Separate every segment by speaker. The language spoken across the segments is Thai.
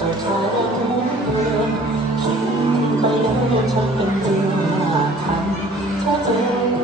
Speaker 1: จากเธอและคุ้เตือคิดไปแล้วยังชักเป็นเดือนหาทันถ้าเจอ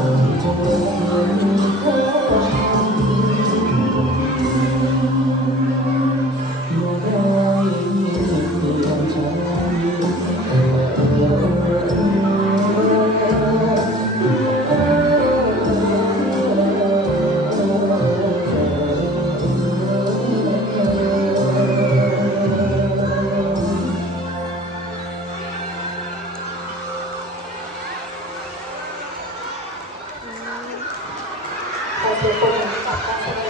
Speaker 1: Oh, my
Speaker 2: Dukung.